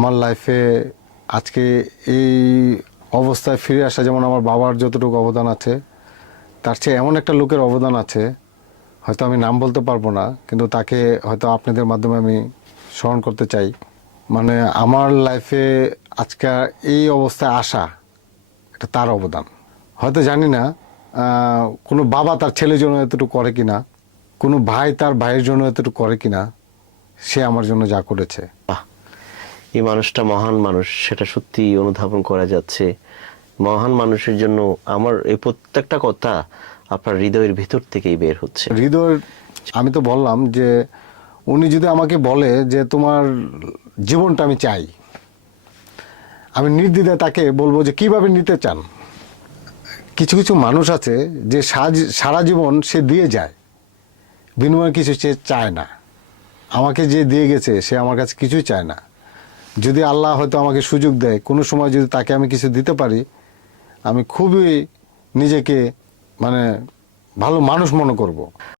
আমার লাইফে আজকে এই অবস্থায় ফিরে আসা, যেমন আমার বাবার যতটুকু অবদান আছে, তার চেয়ে এমন একটা লোকের অবদান আছে, হয়তো আমি নাম বলতে পারবো না, কিন্তু তাকে হয়তো আপনাদের মাধ্যমে আমি স্মরণ করতে চাই। মানে আমার লাইফে আজকে এই অবস্থায় আসা, এটা তার অবদান। হয়তো জানি না কোনো বাবা তার ছেলের জন্য এতটুকু করে কিনা, কোনো ভাই তার ভাইয়ের জন্য এতটুকু করে কিনা, সে আমার জন্য যা করেছে। বাহ, এই মানুষটা মহান মানুষ, সেটা সত্যি অনুধাবন করা যাচ্ছে। মহান মানুষের জন্য আমার এই প্রত্যেকটা কথা আপনার হৃদয়ের ভিতর থেকেই বের হচ্ছে। হৃদয়, আমি তো বললাম যে উনি যদি আমাকে বলে যে তোমার জীবনটা আমি চাই, আমি নির্দ্বিধায় তাকে বলবো যে কিভাবে নিতে চান। কিছু কিছু মানুষ আছে যে সারা জীবন সে দিয়ে যায়, বিনিময়ে কিছু সে চায় না। আমাকে যে দিয়ে গেছে সে আমার কাছে কিছুই চায় না। যদি আল্লাহ হয়তো আমাকে সুযোগ দেয়, কোনো সময় যদি তাকে আমি কিছু দিতে পারি, আমি খুবই নিজেকে মানে ভালো মানুষ মনে করব।